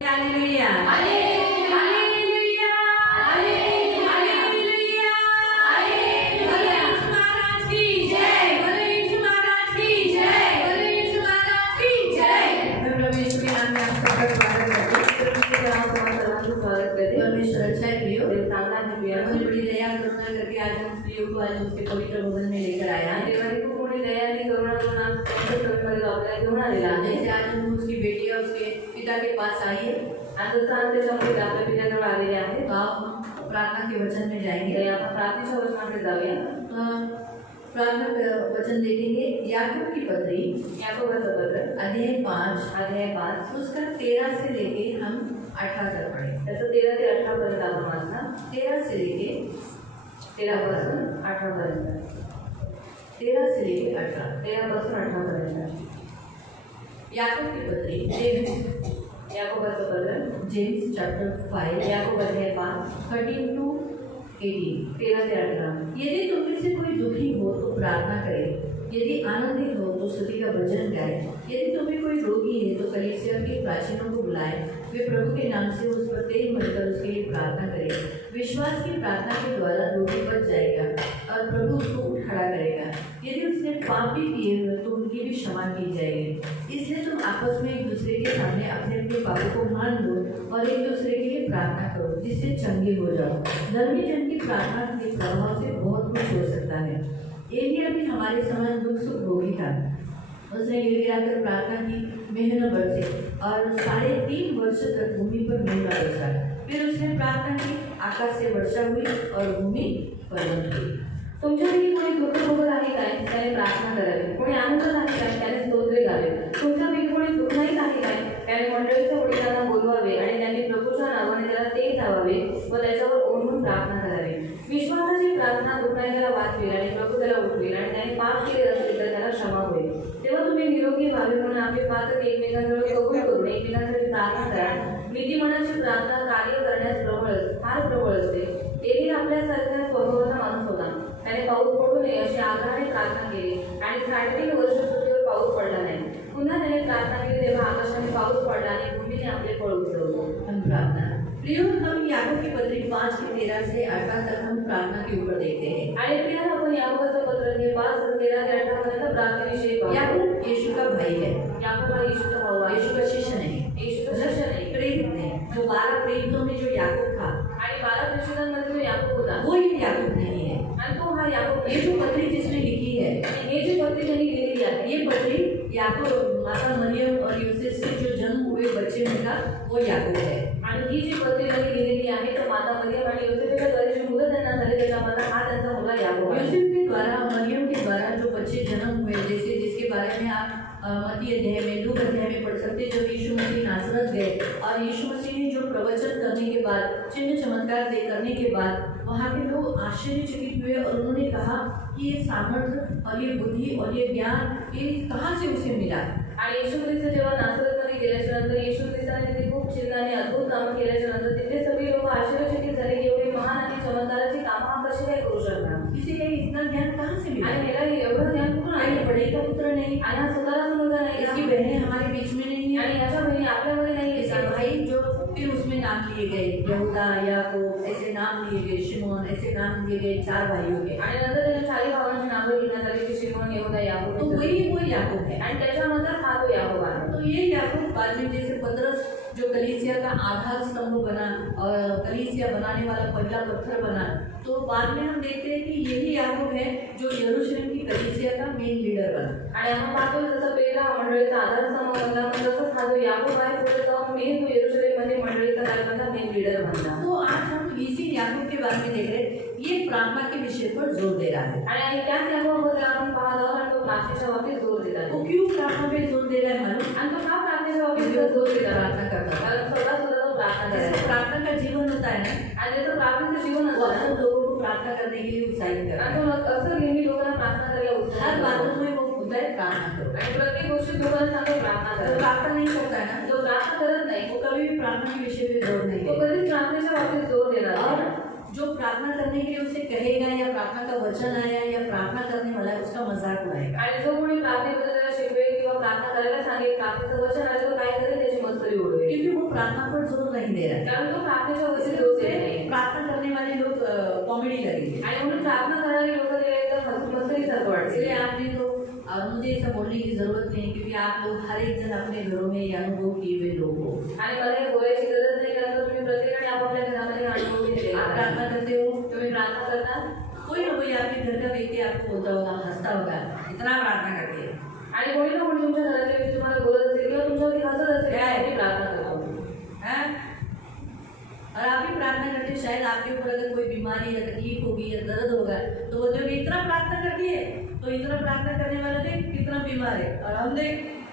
Hallelujah hallelujah hallelujah hallelujah hallelujah महाराज की जय, बोले यीशु महाराज की जय, बोले यीशु महाराज की जय। मैं प्रभु यीशु के नाम में आप सबका स्वागत करती हूँ। स्वागत करते हैं। परमेश्वर अच्छा है प्रियो, चांगला है प्रिया। मुझे बड़ी दया करुणा करके आज हम प्रियो को आज उसके पवित्र भवन में लेकर आया है। देवानी को कोणी दया नहीं करुणा को नाम सबके आपल्याला घेऊन आलेला आहे। जैसे आज हम उसकी बेटी और उसके पिता के पास आई है, आज त्याच्यामध्ये आपल्या पित्याजवळ आलेले आहे। तो आप प्रार्थना के वचन में जाएंगे। आपण प्रार्थनेच्या वचनाकडे जाऊया। प्रार्थना वचन देखेंगे याकूब की पत्री, याकूबाचं पत्र अध्याय 5 उसका 13 से लेके हम 18 तक पढ़े। त्याचं 13 ते 18 पर्यंत आपण वाचणार। 13 से लेके 13 पासून 18 पर्यंत, 13 से लेके 18, 13 पासून 18 पर्यंत। याकूब की पत्री याकूबाचं पत्र जेम्स चैप्टर 5 याकूब अध्याय 5 13 to 18, 13 से 18। यदि तुम में से कोई दुखी हो तो प्रार्थना करे, यदि आनंदित हो तो स्तुति का भजन गाए, यदि तुम्हें कोई रोगी है तो कलीसिया के प्राचीनों को बुलाए, वे प्रभु के नाम से उस पर तेल मलकर उसके लिए प्रार्थना करें। विश्वास की प्रार्थना के द्वारा रोगी बच जाएगा और प्रभु उसको उठ खड़ा करेगा। यदि उसने पाप भी किए हुए तो उनकी भी क्षमा की जाएगी। इसलिए तुम आपस में एक दूसरे के सामने अपने अपने पापों को मान लो और एक दूसरे के लिए प्रार्थना करो, जिससे चंगे हो जाओ। धर्मी जन की प्रार्थना के प्रभाव से बहुत कुछ हो सकता है। एलिया भी हमारे समान दुख सुख भोगी था। उसने गिड़गिड़ाकर प्रार्थना की, मेघ न बरसे और 3.5 वर्ष तक भूमि पर मेघ बरसा। फिर उसने प्रार्थना की, आकाश से वर्षा हुई और भूमि फलवंत हुई। तुमच्यापैकी कोणी दुःख भोगत आहे काय, त्याने प्रार्थना करावी। कोणी आनंदात आहे काय, त्याने स्तोत्रे गावे। तुमच्यापैकी कोणी दुःखदायक आहे काय, त्याने मंडळीच्या वडिलांना बोलवावे आणि त्यांनी प्रभूच्या नावाने त्याला तेल लावावे व त्याच्यावर ओढून प्रार्थना करावी। विश्वासाची प्रार्थना दुःखदायकाला वाचवेल आणि प्रभू त्याला उठवेल आणि त्याने पाप केले असेल तर त्याला क्षमा होईल। तेव्हा तुम्ही निरोगी व्हावे म्हणून आपले पातक एकमेकांजवळ कबूल करून एकमेकांसाठी प्रार्थना करा। नीतिमनाची प्रार्थना कार्य करण्यास फार प्रबळ असते। एलिया आपल्यासारख्या स्वभावाचा माणूस होता। त्याने पाऊस पडू नये अशी आग्रहाने प्रार्थना केली आणि 3.5 वर्ष पृथ्वीवर पाऊस पडला नाही। पुन्हा त्याने प्रार्थना केली तेव्हा आकाशाने पाऊस पडला आणि भूमीने आपले फळ उचलले। हम प्रार्थना प्रियो, हम याकूब की पत्री 5 के 13 से 18 तक हम प्रार्थना के ऊपर देखते हैं। आणि प्रिया, आपण याकूबाचं पत्र हे 5 13 ते 18 पर्यंत प्रार्थनेविषयी पाहू। याकूब यीशु का भाई है। याकूब हा यीशुचा भाऊ आहे। यीशु का शिष्य नहीं, यीशुचा शिष्य नहीं, प्रेरित नहीं। जो 12 प्रेरितों में जो याकूब था आणि 12 प्रेरितांमध्ये जो याकूब होता वो ये याकूब नहीं है। आणि तो हा याकूब, ये जो पत्री जिसने लिखी है, ये जो पत्री त्यांनी लिहिली आहे, ये पत्री याकूब माता मरियम और यूसुफ से जो जन्म हुए बच्चे में था वो याकूब है। आणि ही जी पत्री त्यांनी लिहिलेली आहे तर माता मरियम आणि यूसुफच्या द्वारे जी मुलं त्यांना झाले त्याच्यामध्ये हा त्यांचा मुलगा याकूब है। यूसुफ के द्वारा, मरियम के द्वारा जो बच्चे जन्म हुए, जैसे जिसके बारे में आप मत्ती अध्याय में 2 अध्याय में पढ़ सकते। जब यीशु मसीह नासरत गए और यीशु मसीह ने जो प्रवचन करने के बाद, चिन्ह चमत्कार करने के बाद वहाँ के लोग आश्चर्यचकित हुए और उन्होंने कहा कि ये सामर्थ्य और ये बुद्धि और ये ज्ञान ये कहाँ से उसे मिला। आणि येशू ख्रिस्त जेव्हा नासरतमध्ये गेल्याच्या नंतर येशू ख्रिस्ताने तिथे खूप चिन्ह आणि अद्भुत कामं केल्याच्या नंतर तिथे सगळे लोक आश्चर्यचकित झाले की एवढी महान आणि चमत्काराची कामं हा कशी काय करू शकणार। इसे काही इतना ज्ञान कहाँ से मिला। आणि ह्याला एवढं ज्ञान कुठून आलं। बड़े का पुत्र नहीं, आणि हा स्वतःचा मुलगा नाही, इसकी बहनें हमारे बीच में नहीं है, आणि ह्याच्या बहिणी आपल्यामध्ये नाही। इसके भाई जो फिर उसमें नाम लिए गए, यहूदा, याकूब, ऐसे नाम लिए गए, शिमोन, ऐसे नाम लिए गए 4 भाइयों के। आणि नंतर त्याच्या 4 भावांची नावं घेण्यात आली की शिमोन, यहूदा, याकूब। तो वही वो याकूब है आणि त्याच्यानंतर हा तो याकूब आहे। तो ये याकूब बाद में जैसे पतरस जो कलीसिया का आधार स्तंभ बना और कलीसिया बनाने वाला पहला पत्थर बना, तो बाद में हम देखते हैं कि यही याकूब है जो यरूशलेम की कलीसिया का मेन लीडर बना। आणि आपण पाहतो जसं पहिला मंडळीचा आधारस्तंभ बनला, तसंच हा जो याकूब आहे पुढे जाऊन मेन तो यरूशलेममध्ये मंडळीचा काय बनला, मेन लीडर बनला। तो आज हम इसी याकूब के बारे में देख रहे हैं। ये प्रार्थना के विषय पर जोर दे रहा है आणि त्याच याकूबबद्दल आपण पाहत आहोत आणि तो प्रार्थनेच्या बाबतीत जोर देत आहे। तो क्यों प्रार्थना पे जोर दे रहा है मालूम? आणि तो का प्रार्थनेच्या बाबतीत जोर देत आहे? प्रार्थना करता है, स्वतः तो प्रार्थना करता है। प्रार्थना का जीवन होता है ना, आणि जैसे प्रार्थनेचं जीवन असतं ना, तो लोगों को प्रार्थना करने के लिए उत्साहित करता है। आणि तो असं नेहमी लोकांना प्रार्थना करायला उत्साहित, हर बातों में वो बोलता है प्रार्थना करो, आणि प्रत्येक गोष्टी लोकांना सांगतो प्रार्थना करो। प्रार्थना नहीं करता है ना, जो प्रार्थना करत नाही वो कभी भी प्रार्थना के विषय पे जोर नहीं, वो कधीच प्रार्थनेच्या बाबतीत जोर देणार नाही। और जो प्रार्थना करने के लिए उसे कहेगा या प्रार्थना का वचन आया या प्रार्थना करने वाला है उसका मजाक उड़ाएगा। आणि जो कोणी प्रार्थनेबद्दल शिकवेल किंवा प्रार्थना करायला सांगेल, प्रार्थनेचं वचन आलं तर काय करेल त्याची मस्करी उडवेल। क्योंकि वो प्रार्थना पर जोर नहीं दे रहा है। कारण तो प्रार्थनेच्या वरती इसलिए जोर उसे देत नाही. प्रार्थना करने वाले लोग कॉमेडी लगेंगे। आणि म्हणून प्रार्थना करणारे लोक त्याला एकदम मस्करीसारखं वाटते. इसलिए आपने तो मुझे ऐसा बोलने की जरूरत नहीं, क्योंकि आप लोग हर एक जन अपने घरों में ये अनुभव किए हुए लोग हो। आणि मला हे बोलायची गरज नाही, कारण तुम्ही प्रत्येकाने आपापल्या घरामध्ये अनुभव घेतलेले आप आहेत. प्रार्थना करते हो, तुम्ही प्रार्थना करता. कोई ना कोई आपके घर का व्यक्ति आपको बोलता होगा, हंसता होगा, इतना प्रार्थना करती है। आणि कोणी ना कोणी तुमच्या घरातले व्यक्ती तुम्हाला बोलत असेल किंवा तुमच्यावरती हसत असेल की मी प्रार्थना करतो. हैं? और आप भी प्रार्थना करते हो, शायद आपके ऊपर अगर कोई बीमारी या तकलीफ होगी या दर्द होगा तो वो जो इतना प्रार्थना करती है, तो इतना प्रार्थना करने वाला देख कितना बीमार है, और हम देख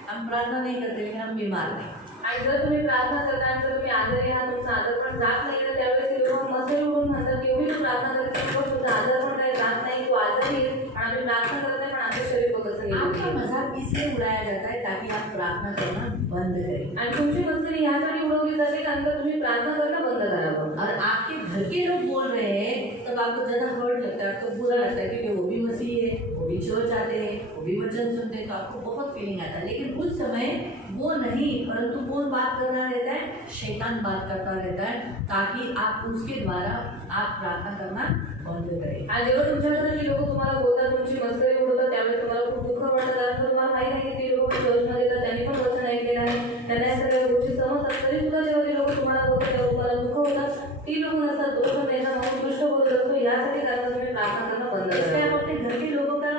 हम प्रार्थना नहीं करते लेकिन हम बीमार हैं। आणि जर तुम्ही प्रार्थना करता आणि जर तुम्ही आजारी आहात, तुमचा आजार पण जात नाही तर त्यावेळेस ते लोक मस्करी उडून म्हणतात की एवढी तू प्रार्थना करते पण तुझा आजार पण काही जात नाही, तू आजारी आहेस आणि आम्ही प्रार्थना करत नाही पण आमचं शरीर बघ कसं आपका गेलं. मजाक इसलिए उड़ाया जाता है ताकि आप प्रार्थना करना बंद करें, आणि तुमची मस्करी यासाठी उडवली जाते कारण का तुम्ही प्रार्थना करणं बंद करावं. और आपके घर के लोग बोल रहे हैं तब आपको ज़्यादा हर्ट लगता है, आपको बुरा लगता है, क्योंकि वो भी मसीह है, वो भी चर्च आते हैं, वो भी वचन सुनते हैं, तो आपको बहुत फीलिंग आता है। लेकिन उस समय वो नहीं, परंतु कौन बात कर रहा रहता है? शैतान बात करता रहता है, ताकि आप उसके द्वारा आप प्रार्थना करना बंद करें। आणि जेव्हा तुमच्याकडे जी लोक तुम्हाला बोलतात, तुमची मस्करी उडवतात, त्यावेळेस तुम्हाला खूप दुःख वाटतं. कारण का तुम्हाला माहिती आहे की ते लोक चर्चमध्ये येतात, त्यांनी पण वचन ऐकलेलं आहे, त्यांना या सगळ्या गोष्टी समजतात, तरी सुद्धा जेव्हा ते लोक तुम्हाला बोलतात तेव्हा तुम्हाला दुःख होतात. ती लोक नसतात, तो पण त्यांच्या मागून दुष्ट बोलत असतो. यासाठी कारण तुम्ही प्रार्थना करणं बंद इसलिए करा. आप अपने घर के लोगों का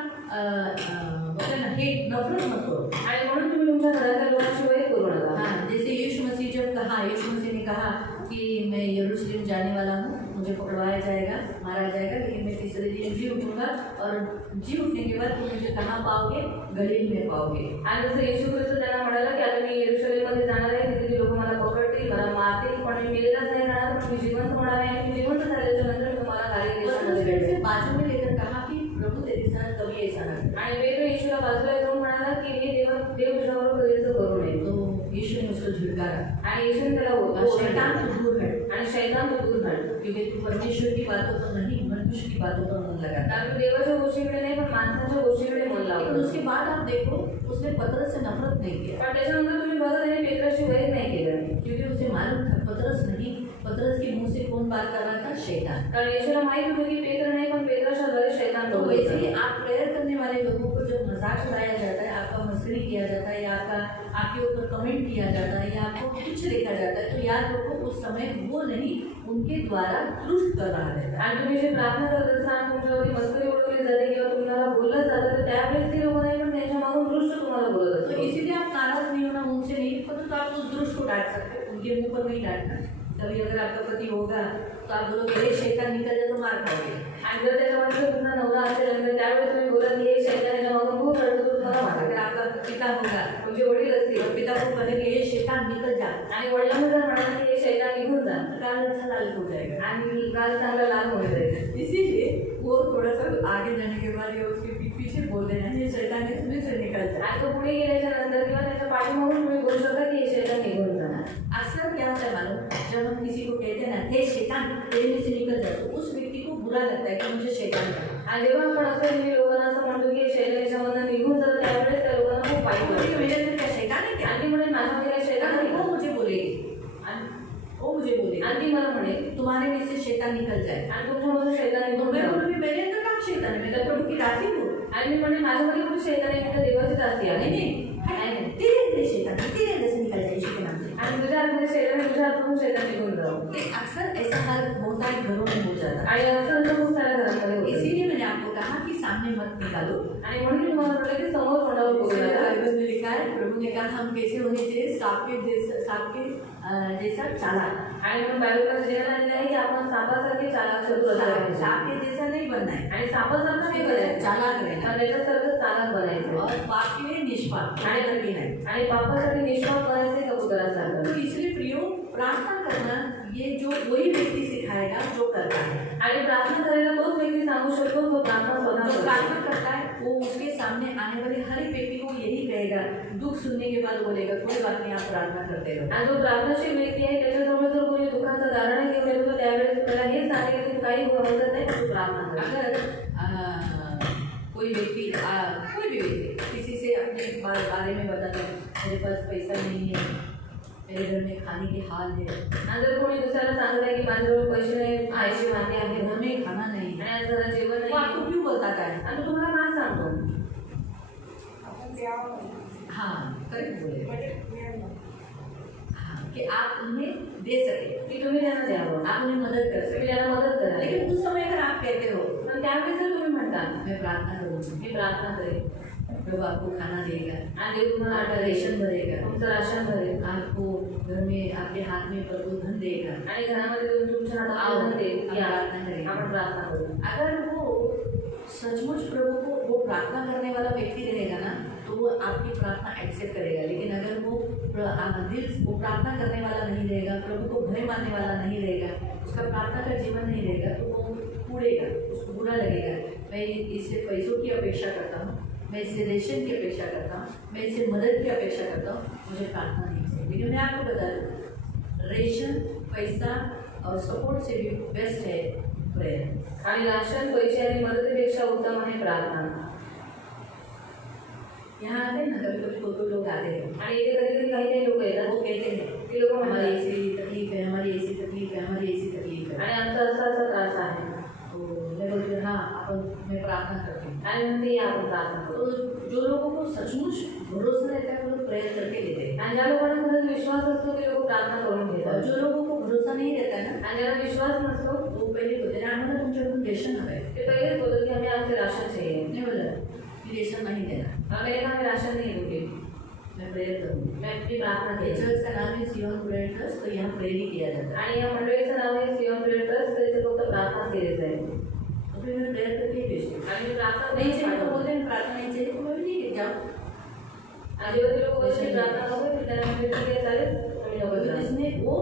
बोलते हैं ना, हेट, नफरत मत करो। आणि म्हणून तुम्ही तुमच्या घरातल्या लोकांशी वैर करू नका. हाँ, जैसे यीशु मसीह जब कहा, यीशु मसीह ने कहा कि मैं यरूशलेम जाने वाला हूँ, मुझे पकड़वाया जाएगा, मारा जाएगा, लेकिन मैं तीसरे दिन जी उठूंगा, और जी उठने के बाद तुम मुझे कहाँ पाओगे? गलील में पाओगे। आणि जसं येशू ख्रिस्त त्यांना म्हणाला की आता मी येरुशलेममध्ये जाणार आहे, तिथे लोक मला पकडतील, मला मारतील, पण मी मेलेलाच नाही राहणार, पण मी जिवंत होणार आहे. आणि मी जिवंत झाल्याच्या नंतर मी तुम्हाला गाली देशामध्ये से भेटेन. बाजू में लेकर कहा कि प्रभु तेरे साथ कभी ऐसा ना करे। आणि वेगळं येशूला बाजूला घेऊन म्हणाला की हे देव तुझ्याबरोबर कधीच करू नये. तो यीशु ने उसको झुटकारा, आणि येशूने त्याला और शैतान ओरडला. को दूर हट, आणि शैतान तो दूर हट. क्योंकि तू परमेश्वर की बातों पर नहीं, मनुष्य की बातों पर मन लगा। कारण देवाच्या गोष्टीकडे नाही पण माणसाच्या गोष्टीकडे मन लेकिन लावलं. उसके बाद आप देखो, उसने पतरस से नफरत नहीं किया, पण त्याच्यानंतर तुम्ही बघा त्याने पेत्राशी वैर नाही केलं. क्योंकि उसे मालूम था पतरस नहीं, पतरस के मुंह से कौन बात कर रहा था? शैतान। कारण येशूला माहित होतं की पेत्र नाही पण पेत्राच्या द्वारे शैतान तो बोलत वैसे होता. ही आप प्रेयर करने वाले लोगों को जब मजाक उड़ाया जाता है, आपका मस्करी किया जाता है, या आपके ऊपर कमेंट किया जाता है, या आपको कुछ देखा जाता है, तो याद रखो उस समय वो नहीं, उनके द्वारा दुष्ट कर रहा रहता है। आणि तुम्ही जे प्रार्थना करत असताना तुमच्यावरती मस्करी उडवली जाते किंवा तुम्हाला बोललं जातं तर त्यावेळेस ते लोक नाही पण त्यांच्या मागून दृष्ट तुम्हाला बोलत तो असतो. इसीलिए आप नाराज नहीं होना उनसे नहीं, परंतु आप उस दुष्ट को डांट सकते हो, उनके मुंह पर नहीं डांटना। कभी अगर आपका पति होगा तो आप बोलो अरे शैतान निकल जाए, तो मार खाओगे। आणि जर त्याच्यामध्ये तुमचा नवरा असेल आणि जर त्यावेळेस तुम्ही बोलत की हे शैतानाच्या मागून खूप रडतो तर तुम्हाला अगर वाटेल. आपका पिता होगा तुमचे वडील असतील तो पिता को कहेंगे ये शैतान निकल जा, आणि वडिलांना जर म्हणाल की हे शैतान निघून जा तो गाल अच्छा लाल हो जाएगा। आणि काल चांगला लाल होऊन जाईल. इसीलिए वो थोड़ा सा आगे जाने के बाद या उसके पीछे बोल देना ये शैतान इसमें से निकल जाए। आणि तो पुढे गेल्याच्या नंतर किंवा त्याच्या पाठीमागून तुम्ही बोलू शकता की हे शैतान निघून जाणार. अक्सर क्या होता है मालूम, जब हम किसी को कहते हैं ना हे शैतान तेरे में से निकल जा, तो उस व्यक्ति को बुरा लगता है कि मुझे शैतान कहा। आणि जेव्हा आपण असं नेहमी लोकांना असं म्हणतो की हे शैतान याच्यामधनं निघून जातं त्यावेळेस त्या लोकांना खूप वाईट क्योंकि वाटतं. मेरे अंदर क्या शैतान है क्या? आणि ती म्हणे माझ्यामध्ये काय शैतान आहे वो का? मुझे बोलेगी, वो मुझे बोलेगी आणि ती मला म्हणे तुम्हारे में से शैतान निकल जाए। आणि तुमच्यामधून शैतान तो निघून मैं जावं. बोलूँगी मेरे अंदर कहाँ शैतान है, मैं तो प्रभु की दासी हूँ। आणि मी म्हणे माझ्यामध्ये कुठे शैतान आहे, मी तर देवाची दासी आहे. नहीं नहीं, तेरे अंदर शैतान है, तेरे अंदर से निकल जाए यीशु के नाम से। आणि तुझ्या आतमध्ये शैतान आहे, तुझ्या आतमधून शैतान निघून जावं. लेकिन अक्सर ऐसा हाल बहुत सारे घरों में हो जाता है, आणि असं असं खूप साऱ्या घरांमध्ये होतं. इसीलिए मैंने आपको कहा कि सामने मत निकालो। आणि म्हणून मी तुम्हाला म्हटलं की समोर तोंडावर बोलू इसलिए नका. बाइबल में लिखा है, प्रभु ने कहा हम कैसे होने चाहिए, सांप के जैसा चालाक। आणि म्हणून बायबलमध्ये लिहिलेलं आलेलं आहे की आपण सापासारखे चालाक चतुर असायला पाहिजे. सांप के जैसा नहीं बनना है, आणि सापासारखं नाही बनायचं, चालाक रहना तर त्याच्यासारखं चालाक बनायचं. और पाप के लिए निष्पाप आणि भी नहीं। आणि पापासाठी निष्पाप बनायचे कबूतरासारखं. तो इसलिए प्रियो प्रार्थना करना ये जो वही व्यक्ति सिखाएगा जो करता है। आणि प्रार्थना करायला तोच व्यक्ती सांगू शकतो जो प्रार्थना स्वतः जो करतो. प्रार्थना करता है वो उसके सामने आने वाले हर एक व्यक्ति को यही कहेगा, दुख सुनने के बाद बोलेगा कोई बात नहीं आप प्रार्थना करते रहो। आणि जो प्रार्थनाशील व्यक्ती आहे त्याच्याजवळ जर कोणी दुःखाचं कारण घेऊन येतो तर त्यावेळेस त्याला हेच सांगेल की तू काही होत नाही तू प्रार्थना कर. अगर कोई व्यक्ति कोई भी व्यक्ति किसी से अपने बारे में बताता है मेरे पास पैसा नहीं है, मेरे घर में खाने के हाल है, आणि जर कोणी दुसऱ्याला सांगत आहे की माझ्याजवळ पैसे नाही, आईची माती आहे, घर में खाना नहीं है, आणि आज जरा जेवण वो नाही, आपको क्यों बताता है? आणि तो तुम्हाला का सांगतो? हाँ करेक्ट बोले, हाँ कि आप उन्हें दे सके, की तुम्ही त्यांना द्यावं, आप उन्हें मदद कर तुम्ही सके। त्यांना मदत करा. लेकिन उस समय अगर आप कहते हो पण त्यावेळी जर तुम्ही म्हणता मैं प्रार्थना करूँगी, मी प्रार्थना करेन प्रभु आपको खाना देगा, आणि देव तुम्हाला आपका आटा रेशन देईल, भरेगा, तुमचं राशन भरेल, आपको घर में आपके हाथ में प्रभु धन देगा। आणि घरामध्ये तुम्ही तुमच्या हातात आव्हान देईल की प्रार्थना करें। आपण प्रार्थना करू. अगर वो सचमुच प्रभु को वो प्रार्थना करने वाला व्यक्ति रहेगा ना, तो वो आपकी प्रार्थना एक्सेप्ट करेगा। लेकिन अगर वो दिल वो प्रार्थना करने वाला नहीं रहेगा, प्रभु को भय मानने वाला नहीं रहेगा, उसका प्रार्थना का जीवन नहीं रहेगा, तो वो कूड़ेगा, उसको बुरा लगेगा। मैं इससे पैसों की अपेक्षा करता हूँ, मैं इससे रेशन की अपेक्षा करता हूँ, मैं इससे मदद की अपेक्षा करता हूँ, मुझे प्रार्थना नहीं चाहिए। लेकिन मैं आपको बता दूँ, रेशन, पैसा और सपोर्ट से भी बेस्ट है प्रेयर। आणि राशन, पैसे आणि मदतीपेक्षा उत्तम आहे प्रार्थना. यहाँ आते हैं ना, कभी कभी कोई लोग आते हैं, आणि इथे कधी कधी काही काही लोक येतात, वो कहते हैं ती लोक हमारी म्हणतात ऐसी तकलीफ है, हमारी ऐसी तकलीफ है, हमारी ऐसी तकलीफ है। आणि आमचा असा असा त्रास आहे, तो मैं बोलती हूँ हाँ अपन मैं प्रार्थना करती हूँ। आणि म्हणते या आपण प्रार्थना करू. तो जो लोगों को सचमुच भरोसा रहता है वो लोग प्रेयर करके लेते हैं, आणि ज्या लोकांना खरंच विश्वास असतो ते लोक प्रार्थना करून और घेतात. जो लोगों को भरोसा नहीं रहता है ना, आणि ज्यांना विश्वास नसतो वो पहले बोलते हैं आम्हाला तुमच्याकडून रेशन हवं आहे। ते पहिलेच बोलतात की हमें आपसे राशन चाहिए. नहीं बोला कि रेशन नहीं देना, मैंने कहा हमें राशन नहीं दोगे, मैं प्रेयर करूँगी। मैं अपनी प्रार्थना ये केली. चर्च का नाम है सियोन प्रेयर ट्रस्ट, तो यहाँ प्रेयर ही किया जाता है। आणि या मंडळीचं नाव आहे सियोन प्रेयर ट्रस्ट, तर इथे फक्त प्रार्थना केली जाईल. तो फिर मैं प्रेयर करके ही भेजती हूँ। आणि मी प्रार्थना नहीं करून चाहिए तो पाठवते. बोलते हैं प्रार्थना नहीं चाहिए तो मैं नहीं जाओ। आणि जेव्हा ते लोक बोलतात की प्रार्थना करू, तर त्यांना म्हणजे ठीक आहे चालेल, तुम्ही नको तो जा. इसमें वो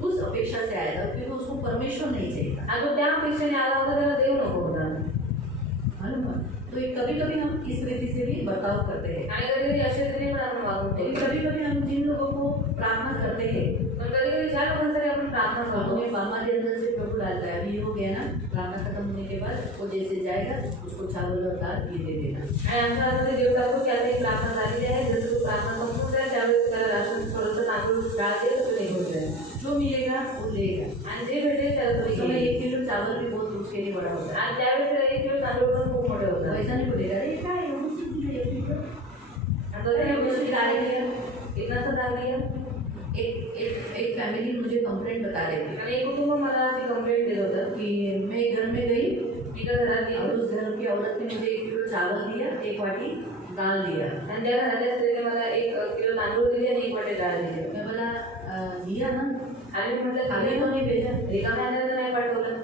उस अपेक्षा से आया था क्योंकि उसको परमेश्वर नहीं चाहिए था। आणि तो त्या अपेक्षेने आला होता, त्याला देव नको होता. मालूम है? तो कभी कभी हम इस रीति से भी बर्ताव करते हैं। आणि कधी कधी अशा रीतीने पण आपण वागतो. कभी कभी हम जिन लोगों को प्रार्थना करते हैं, पण कधी कधी ज्या लोकांसाठी आपण प्रार्थना करतो, हमें हमारे अंदर से प्रभु डालता है। अभी हो गया ना, प्रार्थना खत्म होने के बाद वो जैसे जाएगा उसको चावल और दाल ये दे देना। आणि आमच्या हातात देव टाकतो की आता एक प्रार्थना झालेली आहे, जसं तू प्रार्थना संपून जाईल त्यावेळेस त्याला राशन थोडंसं तांदूळ डाळ दे, तो निघून जाईल. जो मिलेगा वो लेगा। आणि जे भेटेल त्याला तो उस समय घेईल. 1 किलो चावल भी बहुत उसके लिए बड़ा होता है। आणि त्यावेळेस त्याला 1 किलो तांदूळ पण खूप मोठे होतात. वैसा नहीं बोलेगा अरे क्या है वो सिर्फ मुझे 1 किलो। आणि तो त्याला मुझे बोलतो, डाल दिया। इतना सा डाल दिया. एक फैमिली मुझे कंप्लेंट बता रही थी आणि एक कुटुंब मला अशी कंप्लेंट केलं होतं कि मैं घर में गई की एका घरात और गेली उस घर की औरत ने मुझे 1 किलो चावल दिया, 1 वाटी दाल दिया। आणि त्या घरातल्या स्त्रीने मला 1 किलो तांदूळ दिले आणि 1 वाटी डाळ दिली. मैं बोला दिया ना, आणि मी म्हटलं आगे खाली तो नहीं भेजा। रिकाम्या हाताने नाही पाठवलं.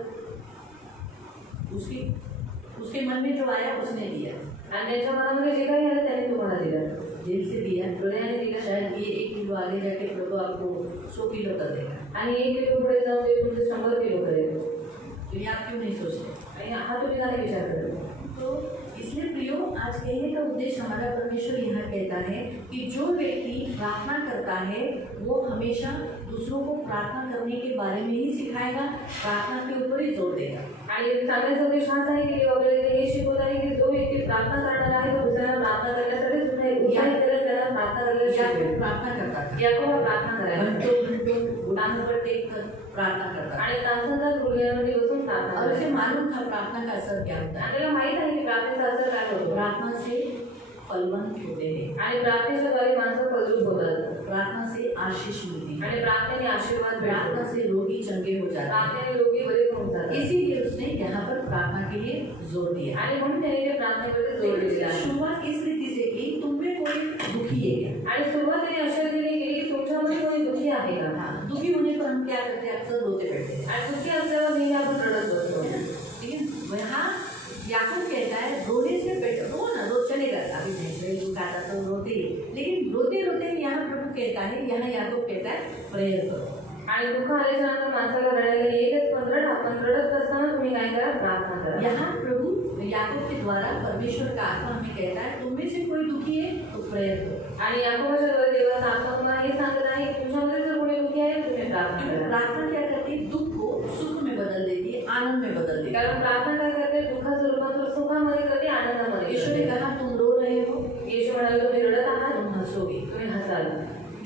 उसके मन में जो आया उसने दिया, आणि त्याच्या मनामध्ये जे काही आलं त्याने तुम्हाला दिलं, दिल से दिया। हृदयाने दिलं. शायद ये 1 किलो आगे जाके प्रभु आपको 100 किलो कर देगा। आणि 1 किलो पुढे जाऊन ते तुमचे 100 किलो करेल. तो ये आप क्यों नहीं सोचते? आणि हा तुम्ही काय विचार करतो? तो इसलिए प्रियो, आज कहने का उद्देश्य हमारा परमेश्वर यहाँ कहता है कि जो व्यक्ति प्रार्थना करता है वो हमेशा दूसरों को प्रार्थना करने के बारे में ही सिखाएगा, प्रार्थना के ऊपर ही जोर देगा। आणि सांगण्याचा उद्देश हाच आहे की देव आपल्याला हे शिकवत आहे की जो व्यक्ती प्रार्थना करणार आहे तो दुसऱ्यांना प्रार्थना करण्यासाठी सुद्धा उत्साहित करेल, त्याला प्रार्थना करायला याकूब शिकवेल. प्रार्थना करता था, याकोब हा प्रार्थना करायचा घंटों गुलाम पर टेक कर प्रार्थना करता था, आणि तासंतास गुडघ्यामध्ये बसून प्रार्थना और उसे करायचा. मालूम था प्रार्थना का असर क्या होता है। आणि त्याला माहित आहे की प्रार्थनेचा असर काय होतो. प्रार्थना से फलवंत होते हैं, आणि प्रार्थनेच्या द्वारे माणसं फलद्रूप होतात. प्रार्थना से आशीष मिलती है, आणि प्रार्थनेने आशीर्वाद प्रार्थना मिळतो. से रोगी चंगे हो जाते हैं। प्रार्थनेने रोगी बरे होऊन जातात. इसीलिए उसने यहाँ पर प्रार्थना के लिए जोर दिया। आणि म्हणून त्याने ते प्रार्थनेकडे जोर दिलेला आहे. शुरुआत इस रीति से की तुम में कोई दुखी है क्या? आणि सुरुवातीने अशा रीतीने केली की तुमच्यामध्ये कोणी दुःखी आहे का. हाँ, दुखी होने पर हम क्या करते हैं, अक्सर रोते बैठते हैं। आणि दुःखी असल्यावर नेहमी आपण रडत बसतो. लेकिन यहाँ याकूब कहता है रोने से बेटर रो ना, रो चलेगा, अभी नहीं दुख आता तो रोते ही, लेकिन रोते रोते यहाँ प्रभु कहता है, यहाँ याकूब कहता है प्रेयर करो। आणि दुःख आल्याच्या नंतर माणसाला रडायला येईलच, पण रडत असताना तुम्ही काय करा, प्रार्थना करा. यहाँ प्रभु याकूब के द्वारा परमेश्वर का आत्मा हमें कहता है तुम में से कोई दुखी है तो प्रेयर करो। आणि याकोबाच्या द्वारे देवाचा आत्मा तुम्हाला हे सांगत आहे की तुमच्यामध्ये जर कोणी दुःखी आहे तुम्ही प्रार्थना करा. प्रार्थना क्या करती है, दुख को सुख में बदल देती है, आनंद में बदल देती है। कारण प्रार्थना काय करते, दुःखाचं रूपांतर सुखामध्ये करते, आनंदामध्ये यीशु ने करते. कहा तुम रो रहे हो, येशू म्हणाले तुम्ही रडत आहात, तुम हंसोगे। तुम्ही हसाल.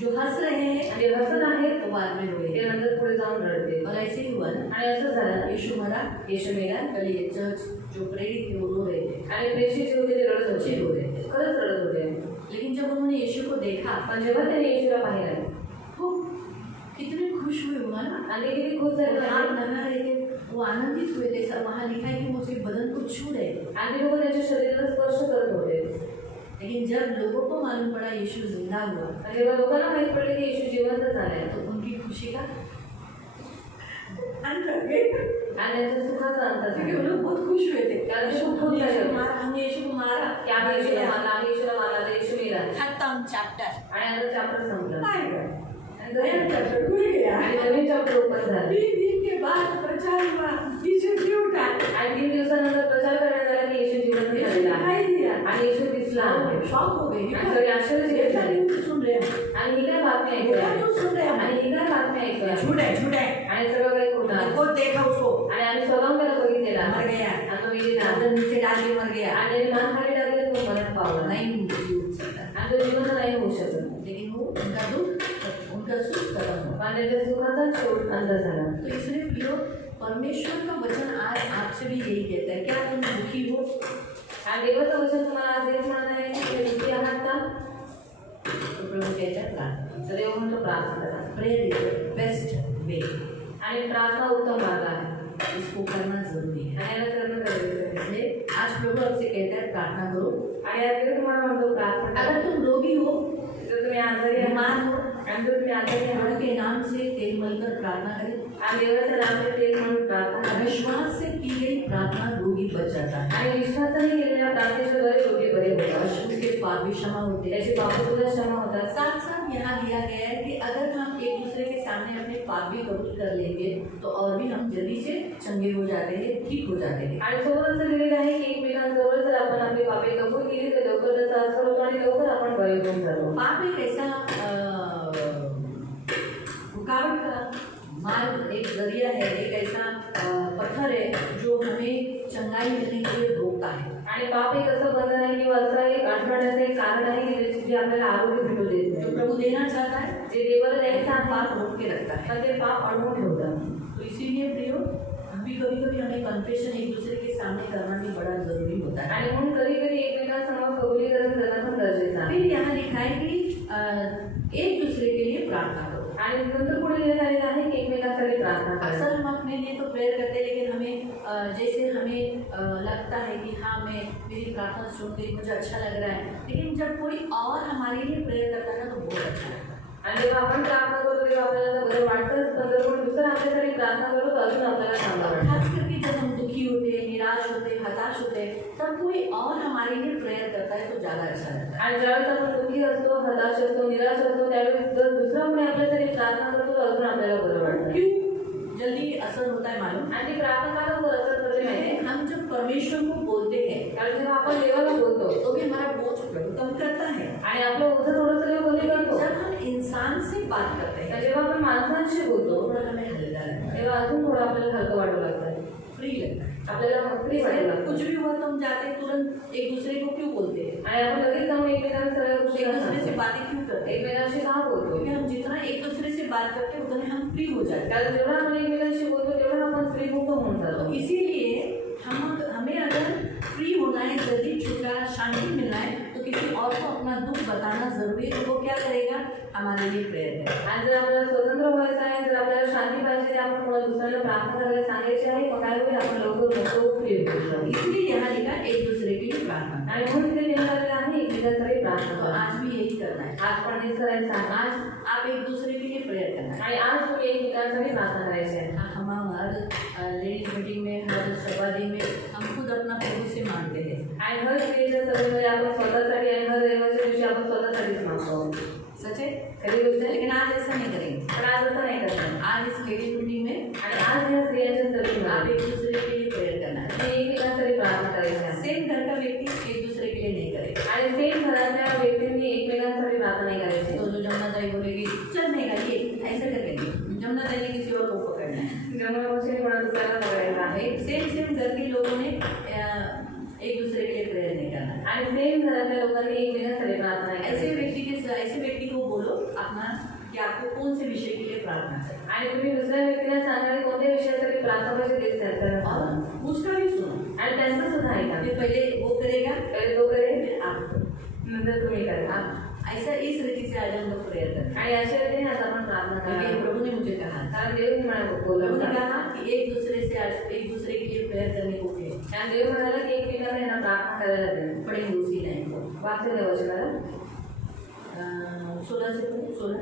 जो हंस रहे हैं आणि हसत आहेत वो बाद में ते रोएंगे। नंतर पुढे जाऊन रडते. और ऐसे ही हुआ ना, आणि असं झालं. यीशु मरा, येशू मेला कल ये चर्च जो प्रेरित थे वो रो रहे थे, आणि प्रेषित जे होते ते रडत सच्चे रो होते. रहे थे। खरंच रडत होते. लेकिन जब उन्होंने यीशु को देखा पण जेव्हा त्यांनी येशूला पाहिलं वो कितने खुश हुए हुआ ना, आणि ते किती खुश झाले हाथ आणि लगा रहे थे, वो आनंदित हुए थे। सब वहाँ लिखा है कि वो उसके बदन को छू रहे थे। ते लोक त्यांच्या शरीराला स्पर्श करत होते. लेकिन जब लोगों को मालूम पड़ा यीशु जिंदा हुआ आणि जेव्हा लोकांना माहित पडले की येशू जिवंत झालाय तो उनकी खुशी का अंत आणि त्यांच्या सुखाचा अंत क्योंकि वो झाला. लोग बहुत खुश हुए थे। कारण यीशु खूप को खुश झाले यीशु होते. मारा, हमने यीशु को मारा, की आम्ही येशूला मारला, आम्ही येशूला मारला, तर येशू मेला खत्म चैप्टर। आणि आता चॅप्टर संपला आणि नया नवीन चैप्टर खुल गया। आणि नवीन चॅप्टर ओपन झाला. 3 दिन के बाद प्रचार हुआ, यीशु जी उठा, आणि 3 दिवसानंतर प्रचार करण्यात आला की येशू जिवंत यीशु झालेला आहे. दिखाई दिया। आणि येशू दिसला. शॉक हो गए, आणि सगळे आश्चर्यचकित ऐसा झाले. न्यूज़ सुन रहे हैं, आणि ही काय बातमी ऐसा ऐकूया न्यूज़ सुन रहे हैं, आणि ही काय बातमी ऐकूया झूठ है आणि सगळं काही खोटं आहे. देखो देखा उसको, आणि आम्ही स्वतःहून त्याला बघितलेला मर गया, आणि तो गेलेला चादर नीचे डाल के मर गया, आणि त्याने मान खाली टाकले तो मरण पावला नहीं जीव सकता। आणि तो जिवंत नाही होऊ शकत. लेकिन वो उनका दुख, उनका सुख खत्म हुआ। आणि त्याच्या सुखाचा शेवट अंत झाला. तो इसलिए प्रियो, परमेश्वर का वचन आज आपसे भी यही कहता है, क्या तुम दुखी हो? आणि देवाचं वचन तुम्हाला आज हेच म्हणणं आहे की तुम्ही दुःखी आहात का? तो प्रभु कहता है प्रार्थना। तर देव म्हणतो प्रार्थना करा. Prayer is the best way, आणि प्रार्थना उत्तम मार्ग आहे इसको करना जरूरी है। आणि याला करणं गरजेचं आहे. इसलिए आज प्रभु आपसे कहता है प्रार्थना करो। आणि आज देव तुम्हाला म्हणतो प्रार्थना अगर करा. तुम रोगी हो, जर तुम्ही आजारी आहात बीमार हो, आणि जर तुम्ही आजारी आहात प्रभु के नाम से तेल मलकर प्रार्थना करें। आणि देवाच्या नावाने तेल म्हणून प्रार्थना करा. विश्वास से की गई प्रार्थना रोगी बच जाता है, आणि विश्वासाने केलेल्या प्रार्थनेच्या द्वारे रोगी बरे होतात. उसके पाप भी क्षमा होते हैं। त्याची पाप सुद्धा क्षमा होतात. साथ साथ यहाँ दिया गया है कि अगर हम एक दूसरे के सामने अपने पाप भी कबूल कर लेंगे तो और भी हम जल्दी से चंगे हो जाते हैं, ठीक हो जाते हैं। आणि समोर असं लिहिलेलं आहे की एकमेकांजवळ जर आपण आपली पापे कबूल केली तर लवकर त्याचा असर होतो आणि लवकर आपण बरे होऊन जातो. पाप एक ऐसा रुकावट का मार्ग, एक जरिया है, एक ऐसा पत्थर है जो हमें चंगाई मिलने के लिए रोकता है। आणि पाप एक असं बंधन आहे किंवा असं एक अडथळण्याचं एक कारण आहे की ज्याची जे आपल्याला आरोग्य भेटू देत जो नाही. प्रभु देना चाहता है, जे देवाला द्यायचं आहे पाप रोक के रखता है। पण ते पाप अडवून ठेवतात. तो इसीलिए प्रियो, अभी कभी कभी हमें कन्फेशन एक दूसरे के सामने करना भी बड़ा जरूरी होता है। आणि म्हणून कधी कधी एकमेकांसमोर कबुलीकरण करणं पण गरजेचं आहे. फिर यहाँ लिखा है कि एक दूसरे के लिए प्रार्थना करो। आणि नंतर पुढे लिहिण्यात आलेलं आहे की एकमेकांसाठी प्रार्थना करा. अक्सर हम अपने लिए तो प्रेयर करते हैं, लेकिन हमें जैसे हमें लगता है कि हाँ, मैं मेरी प्रार्थना सुन गई, मुझे अच्छा लग रहा है, लेकिन जब कोई और हमारे लिए प्रेयर करता है ना तो बहुत अच्छा लगता है। आणि जेव्हा आपण प्रार्थना करतो तेव्हा आपल्याला बरं वाटतं. पण जर कोणी दुसरं आपल्यासाठी प्रार्थना करतो तर अजून आपल्याला चांगलं वाटतं. खास करके जब हम दुखी होते हैं, निराश होते हैं, हताश होते हैं, तब कोई और हमारे लिए प्रेयर करता है तो ज़्यादा अच्छा लगता है। आणि ज्यावेळेस आपण दुःखी असतो, हताश असतो, निराश असतो, त्यावेळेस जर दुसरा कोणी आपल्यासाठी प्रार्थना करतो तर अजून आपल्याला बरं वाटतं. क्यों जल्दी असर होता है मालूम? आणि ती प्रार्थना का लवकर असर करते माहिती आहे? हम जब परमेश्वर को बोलते हैं कारण जेव्हा आपण देवाला बोलतो तो भी हमारा बोझ प्रभु कम करता है। आणि आपलं ओझं थोडंसं देव कमी करतो. जब हम इंसान से बात करते तर हैं जेव्हा आपण माणसांशी तो बोलतो थोड़ा हमें हल्का लगता है, तेव्हा अजून थोडं आपल्याला हलकं वाटू लागतं. फ्री लगता है। आपल्याला फ्री वाटायला लागतं. कुछ भी हुआ तो हम जाते हैं तुरंत एक दूसरे को क्यों बोलते हैं, आणि आपण लगेच जाऊन एकमेकांना सगळ्या गोष्टी एक दूसरे से सांगतो. बातें क्यों करते हैं? एकमेकांशी का बोलतो? क्योंकि हम जितना एक दूसरे से बात करते हैं उतने हम फ्री हो जाते हैं। कारण जेव्हा आपण एकमेकांशी बोलतो तेव्हा आपण फ्री मुक्त होऊन जातो. तो इसीलिए हमें अगर फ्री होना है, जल्दी छुटकारा, शांति मिलना है, तो किसी और को अपना दुख बताना जरूरी है। तो वो क्या करेगा? हमारे लिए प्रेयर करेगा। आणि जर आपल्याला स्वतंत्र व्हायचं आहे, जर आपल्याला शांती पाहिजे, तर आपण कोणा दुसऱ्याला प्रार्थना करायला सांगायची आहे. मग काय होईल? आपण लवकर मोकळं फ्री होऊ. इसलिए यहाँ लिखा एक दूसरे के लिए प्रार्थना। आणि म्हणून तिथे लिहिलेलं आहे एकमेकांसाठी प्रार्थना तो करा. आज भी यही करना है। आज पण हेच करायचं आहे. आज आप एक दूसरे के लिए प्रेयर करना है। आणि आज तुम्ही एकमेकांसाठी प्रार्थना करायची आहे. हम हर लेडीज मीटिंग में, हर शबादी में हम खुद अपना प्रभु से मांगते हैं। आणि हर क्रियेच्या सभेमध्ये आपण स्वतःसाठी आणि हर रविवारच्या दिवशी आपण स्वतःसाठीच मागतो. सच है, खरी गोष्ट आहे. लेकिन आज ऐसा नहीं करेंगे। पण आज असं नाही करणार. आज इस लेडीज मीटिंग में आणि आज या स्त्रियांच्या आप सभेमध्ये एक दूसरे के लिए प्रेयर करना है। तुम्ही एकमेकांसाठी प्रार्थना करायची आहे. सेम घर का व्यक्ति एक दूसरे के लिए नहीं करेगा। आणि सेम घरातल्या व्यक्तींनी एकमेकांसाठी प्रार्थना नहीं करायची. तो जो जमुना दाई बोलेगी चल नहीं का ये ऐसा करेंगे, जमुना दाई ने किसी और को पकड़ना है। जन्मदिवशी कोणा दुसऱ्याला पकडायचं आहे. सेम घर के लोगों ने एक दूसरे के लिए प्रेयर नहीं करना है। आणि सेम घरातल्या लोकांनी एकमेकांसाठी प्रार्थना ऐसे करायची. व्यक्ति को बोलो अपना कि आपको कौन से विषय के लिए प्रार्थना करें आणि तुम्ही दुसऱ्या व्यक्तीला सांगा की कोणत्या विषयासाठी प्रार्थना पाहिजे तेच त्यांना और सांगा उसका भी सुनो। आणि त्यांचं सुद्धा ऐका ये पहले वो करेगा, पहिले तो करेल फिर आप करो। नंतर तुम्ही करा आप ऐसा इस रीति से आज हम लोग प्रेयर करते आणि अशा रीतीने आता आपण प्रार्थना हैं। क्योंकि करा प्रभु ने मुझे कहा, कारण देव मला प्रभु ने बोलवलं कहा कि एक दूसरे से आज एक दूसरे के लिए प्रेयर करने को कहे। आणि देव म्हणाला की एकमेकांना यांना प्रार्थना करायला दे पढ़ेंगे उसी लाइन को। वाक्य देवाचे 16 से पढ़ो, 16।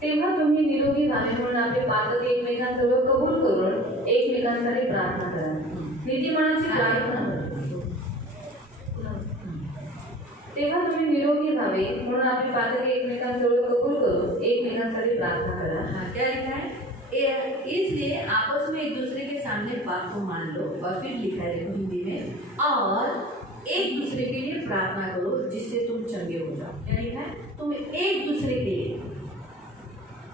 तेव्हा तुम्ही निरोगी व्हावे म्हणून आपले पातक एकमेकांजवळ कबूल करून एकमेकांसाठी प्रार्थना करा नीतिमानाची प्रार्थना तेव्हा तुम्ही निरोगी व्हावे म्हणून आपले पातक एकमेकांजवळ कबूल करून एकमेकांसाठी प्रार्थना करा हाँ, क्या लिखा है? इसलिए आपस में एक दूसरे के सामने पाप को मान लो। और फिर लिखा है देखो हिंदी में, और एक दूसरे के लिए प्रार्थना करो जिससे तुम चंगे हो जाओ। क्या लिखा है? तुम एक दूसरे के लिए,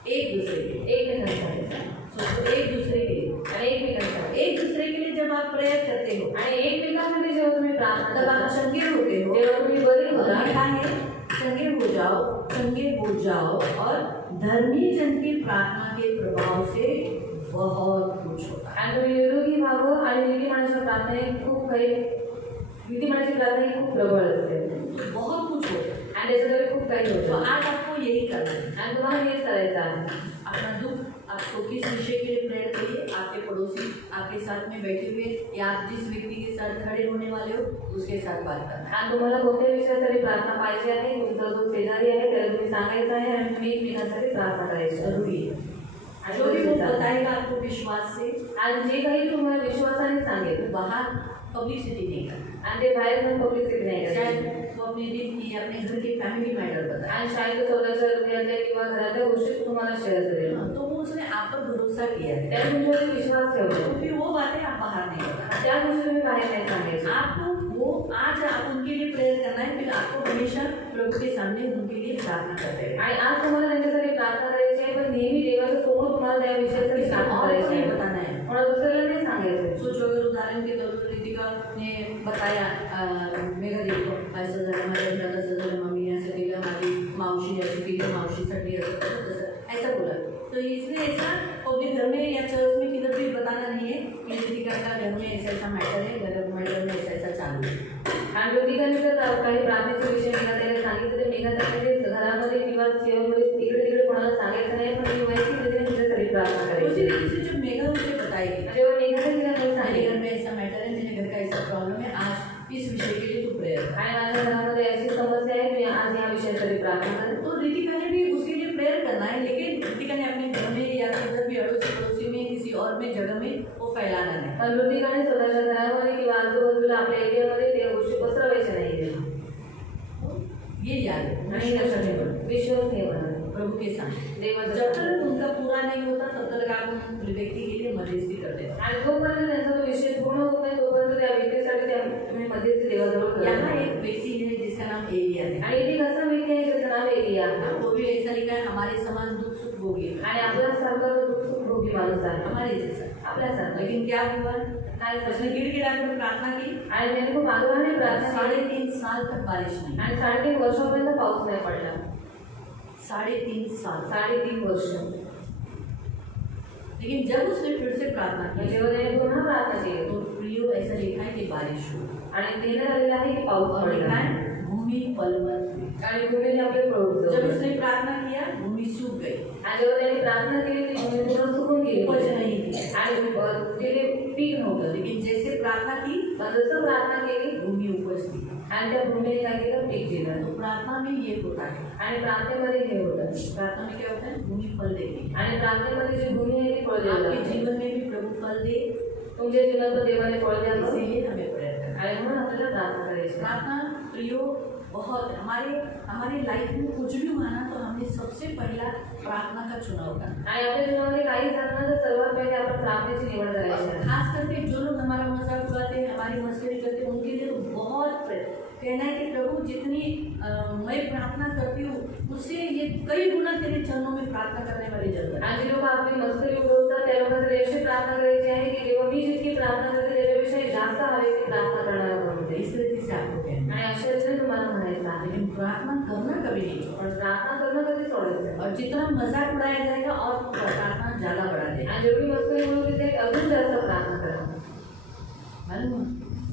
एक दूसरे के लिए, एकमेकांसाठी सोचो, एक दूसरे के लिए, आणि एकमेकांसाठी एक दूसरे के लिए जब आप प्रेयर करते हो आणि एकमेकांसाठी जेव्हा तुम्ही प्रार्थना तब आप करता चंगे होते हो। तेव्हा तुम्ही बरे और होता लिखा है चंगे हो जाओ, चंगे हो जाओ, और धर्मी जन की प्रार्थना के प्रभाव से बहुत कुछ होता है। आणि तुम्ही निरोगी व्हावं आणि नीतिमानाच्या प्रार्थना ही खूप काही नीतिमानाची प्रार्थना ही खूप प्रबळ असते बहुत कुछ होता है। आणि त्याच्याद्वारे खूप काही तो होतं आज आपको यही करना है। आणि तुम्हाला हेच करायचं आहे अपना दुख आपको किस विषय के लिए प्रेयर करिए, आपके पड़ोसी आपके साथ में बैठे हुए या आप जिस व्यक्ति के साथ खड़े होने वाले हो उसके साथ बात करना है। आणि तुम्हाला कोणत्या विषयासाठी प्रार्थना पाहिजे आहे तुमचा जो शेजारी आहे त्याला तुम्ही सांगायचं आहे आणि तुम्ही एकमेकांसाठी प्रार्थना करायची आहे. जरूरी है। आणि जो भी वो तो बताएगा आपको विश्वास से, आणि जे काही तुम्हाला विश्वासाने सांगेल बाहर पब्लिसिटी नहीं करना। आणि ते बाहेर जाऊन पब्लिसिटी नाही करायची शायद वो अपने दिन की अपने घर के फैमिली मैटर बताए, आणि शाळेत स्वतःच्या हृदयातल्या किंवा घरातल्या गोष्टी तुम्हाला शेअर करेल तो वो उसने आप पर भरोसा किया है, त्याने तुमच्यावर विश्वास ठेवला तो फिर वो बातें आप बाहर नहीं बताना। त्या गोष्टी तुम्ही बाहेर नाही सांगायच्या आपको वो आज आप उनके लिए प्रेयर करना है, फिर आपको हमेशा प्रभु के सामने उनके लिए प्रार्थना करते रहना है। आणि आज तुम्हाला त्यांच्यासाठी प्रार्थना करायची आहे पण नेहमी देवाच्या समोर तुम्हाला त्या विषयासाठी किसी प्रार्थना और को करायची नहीं आहे बताना है। कोणा दुसऱ्याला नाही सांगायचं सोचो अगर उदाहरण के तौर पर रितिका ने बताया मेघा देखो असं झालं, माझ्या घरात असं झालं, मम्मी असं केलं, माझी मावशी अशी केली, मावशीसाठी असं केलं, तसं ऐसा बोला। तो इसलिए ऐसा पब्लिक घर में या चर्च में किधर भी बताना नहीं है कि रितिका का घर में ऐसा ऐसा मैटर है, घर मैटर में ऐसा ऐसा चालू है। आणि ऋतिकाने जर काही प्रार्थनेचे विषय मेघा त्याला सांगितलं तर मेघा त्यामध्ये घरामध्ये किंवा सेवेमध्ये इकडे तिकडे कोणाला सांगायचं नाही पण ती वैयक्तिक रीतीने तुझ्यासाठी प्रार्थना उसी करायची रीति से जब मेघा उसे बताएगी, जेव्हा मेघाने तिला काही मेरे सांगितलं घर में ऐसा मैटर है, मेरे घर का ऐसा प्रॉब्लम है, आज इस विषय के लिए तू प्रेयर कर। आणि माझ्या घरामध्ये अशी समस्या आहे मी आज या विषयासाठी प्रार्थना करते तो रितिका ने भी उसके लिए प्रेयर करना है, लेकिन रितिका ने अपने घर में या किधर भी अड़ोसी पड़ोसी में किसी और में जगह में वो फैलाना नहीं। पण ऋतिकाने स्वतःच्या घरामध्ये किंवा आजूबाजूला आपल्या एरियामध्ये त्या गोष्टी पसरवायच्या नाही ये याद है, आणि विश्वास नहीं बना विश्वास नाही बनत प्रभु के सामने। देवाच्या जब तक उनका पूरा नहीं होता तब तक आप उन व्यक्ति के लिए मध्यस्थी करते हो। आणि जोपर्यंत त्यांचा तो विषय पूर्ण होत नाही तोपर्यंत त्या व्यक्तीसाठी त्या तुम्ही मध्यस्थी देवाजवळ करत यहाँ नाही. एक व्यक्ति है जिसका नाम एलिया है। आणि इथे असा व्यक्ती आहे ज्याचं नाव एलिया वो भी ऐसा लिखा है, हमारे समान दुख सुख भोगी है। आणि आपल्यासारखा तो दुःख सुख भोगी माणूस आहे हमारे जैसा। आपल्यासारखा लेकिन क्या हुआ, काय उसने गिड़गिड़ा कर प्रार्थना की, आणि नेमकं आग्रहाने प्रार्थना केली 3.5 साल तक बारिश नहीं। आणि 3.5 वर्षापर्यंत पाऊस नाही पडला 3.5 साल। 3.5 वर्ष लेकिन जब उसने फिर से प्रार्थना की जेव्हा त्याने पुन्हा प्रार्थना केली तो प्रियो ऐसा लिखा है कि बारिश हुई, आणि देण्यात आलेलं आहे की पाऊस और लिखा पडला है भूमि फलवत हुई। आणि भूमीने आपले फळ जब उगवले. उसने प्रार्थना किया भूमि सूख गई, आणि जेव्हा त्याने प्रार्थना केली ती भूमी पूर्ण सुकून गेली उपज नहीं थी। आणि तिथे पीक नव्हतं लेकिन जैसे प्रार्थना की पण जसं प्रार्थना केली भूमि उपज थी। आणि त्या भूमीने काय केलं पीक दिलं तो प्रार्थना में ये होता है, आणि प्रार्थनेमध्ये हे होतं प्रार्थना में क्या होता है, भूमि फल देती है। आणि प्रार्थनेमध्ये जी भूमी आहे ती फळ आपके द्यायला जीवन में भी प्रभु फल दे, तुमच्या जीवनात देवाने फळ द्यावं इसीलिए हमें प्रेयर करना है। आणि म्हणून आपल्याला प्रार्थना करायची प्रार्थना प्रियो बहुत हमारे लाइफ में कुछ भी हुआ ना तो हमने सबसे पहला प्रार्थना का चुनाव करना। आणि आपल्या जीवनामध्ये काही झालं ना तर सर्वात पहिले आपण प्रार्थनेची निवड करायची आहे. खास करके जो लोग हमारा मजाक उड़ाते हैं, हमारी मस्करी करते हैं, उनके लिए तो बहुत कहना है कि प्रभु जितनी मैं प्रार्थना करती हूँ उससे ये कई गुना तेरे चरणों में प्रार्थना करने वाली जरूरत है। आणि जे लोक आपली मस्करी उडवतात त्या लोकांसाठी अशी प्रार्थना करायची आहे की जेव्हा मी जितकी प्रार्थना करते त्याच्यापेक्षा जास्त हवी ती प्रार्थना करणारा बनते. इस रीति से आपको कहना आणि अशा रीतीने तुम्हाला म्हणायचं आहे है। लेकिन प्रार्थना करना कभी नहीं छोड़ना। पण प्रार्थना करणं कधी सोडायचं और जितना मजाक उड़ाया जाएगा और प्रार्थना ज़्यादा बढ़ा देगा। आणि जेवढी मस्करी होईल तिथे अजून जास्त प्रार्थना करा. मालूम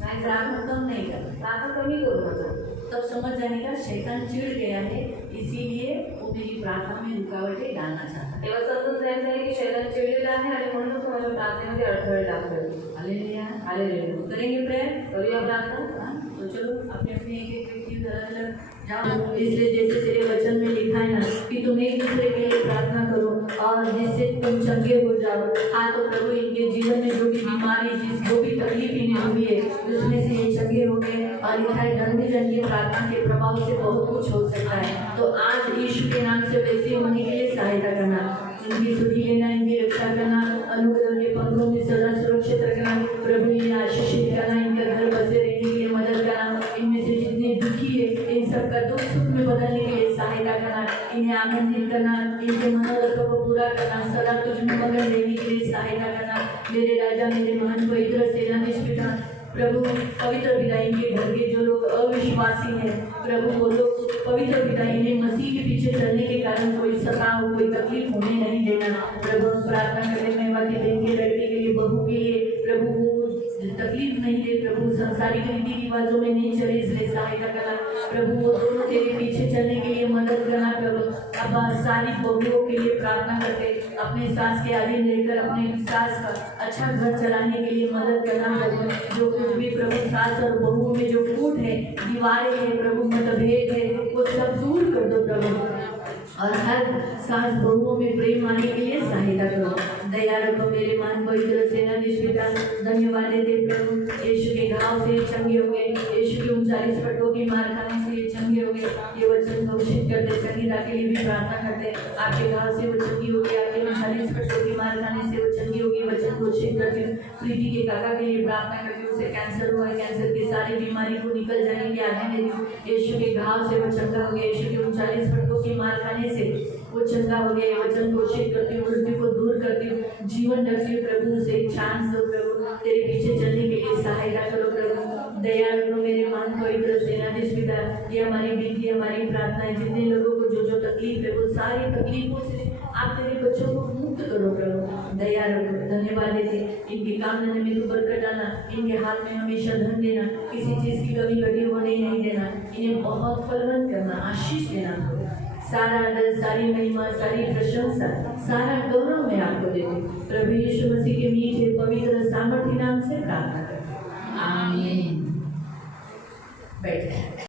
नाही प्रार्थना कम नहीं करना, प्रार्थना कमी करू नका. तब समझ जाएगा शैतान चिढ़ गया है, इसीलिए वो मेरी प्रार्थना में रुकावटें डालना चाहता है। तेव्हा समजून जायचं आहे की शैतान चिडलेला आहे आणि म्हणूनच माझ्या प्रार्थनेमध्ये अडथळे टाकले. Hallelujah, hallelujah. करेंगे प्रेयर। करूया प्रार्थना. हाँ, तो चलो अपने अपने एक व्यक्ति अलग जाओ। इसलिए जैसे तेरे वचन में लिखा है ना कि तुम एक दूसरे के लिए प्रार्थना करो और जिससे तुम चंगे हो जाओ। हाँ, तो प्रभु इनके जीवन में जो भी बीमारी जो भी तकलीफ इन्हें हुई है उसमें से ये चंगे हो गए और लिखा है धर्मी जन की प्रार्थना के प्रभाव से बहुत कुछ हो सकता है। तो आज यीशु के नाम से वैसे होने के लिए सहायता करना, इनकी सुधि लेना, इनकी रक्षा करना, अनुग्रह के पंखों में सदा सुरक्षित रखना, प्रभु इन्हें आशीषित करना, इनके घर बसे रहने के लिए मदद करना, इनमें से जितने दुखी है इन सबका दुख सुख में बदलने के लिए सहायता करना, इन्हें आनंदित करना, इनके मनोरथों को पूरा करना, सदा तुझ में मगन रहने के लिए सहायता करना। मेरे राजा, मेरे महान पवित्र सेनाधीश पिता, प्रभु पवित्र पिता, इनके घर के जो लोग अविश्वासी हैं प्रभु वो लोग पवित्र पिता इन्हें मसीह के पीछे चलने के कारण कोई सताव कोई तकलीफ होने नहीं देना। प्रभु हम प्रार्थना करें मेवाती बहन के लड़के के लिए, बहू के लिए, प्रभु वो तकलीफ नहीं दे, प्रभु संसारिक रीति रिवाजों में नहीं चले इसलिए सहायता करना। प्रभु वो दोनों तेरे पीछे चलने के लिए मदद करना। प्रभु अब सारी बहुओं के लिए प्रार्थना करते, अपने सास के अधीन रहकर अपने सास का अच्छा घर चलाने के लिए मदद करना। प्रभु जो कुछ भी प्रभु सास और बहुओं में जो फूट है, दीवारें हैं प्रभु, मतभेद है, वो सब दूर कर दो प्रभु, और हर सास बहुओं में प्रेम आने के लिए सहायता करो। दया रखो मेरे मान पवित्र सेनाधीश पिता, धन्यवाद देते प्रभु, यीशु के घाव से चंगे हो गए, यीशु के 39 फटों की मार खाने से ये चंगे हो गए। ये वचन घोषित करते, संगीता के लिए भी प्रार्थना करते, आपके घाव से वो चंगी हो गई, आपके 39 फटों की मार खाने से वो चंगी होगी। वचन घोषित करते प्रीति के काका के लिए प्रार्थना करते, उसे कैंसर हुआ है, कैंसर की सारी बीमारी को निकल जाने की आज्ञा देती हूँ। यीशु के घाव से वो चंगा हो गया, यीशु के 39 फटों की मार खाने से वो चंगा हो गया। वचन घोषित करती हूँ, मृत्यु को दूर करती हूँ, जीवन रखती हूँ प्रभु, उसे एक चांस दो प्रभु, तेरे पीछे चलने के लिए सहायता करो प्रभु। दया रखो मेरे मान पवित्र सेनाधीश पिता, ये हमारी विनती, हमारी प्रार्थना है। जितने लोगों को जो जो तकलीफ है वो सारी तकलीफों से आप तेरे बच्चों को मुक्त करो प्रभु। दया रखो, धन्यवाद देते, इनके काम धंधे में तू बरकत डालना, इनके हाथ में हमेशा धन देना, किसी चीज़ की कमी कभी होने नहीं देना, इन्हें बहुत फलवंत करना, आशीष देना। सारा आदर, सारी महिमा, सारी प्रशंसा, सारा गौरव मैं आपको देती प्रभु यीशु मसीह के मीठे पवित्र सामर्थ्य नाम से प्रार्थना करती हूँ। आमीन। बैठ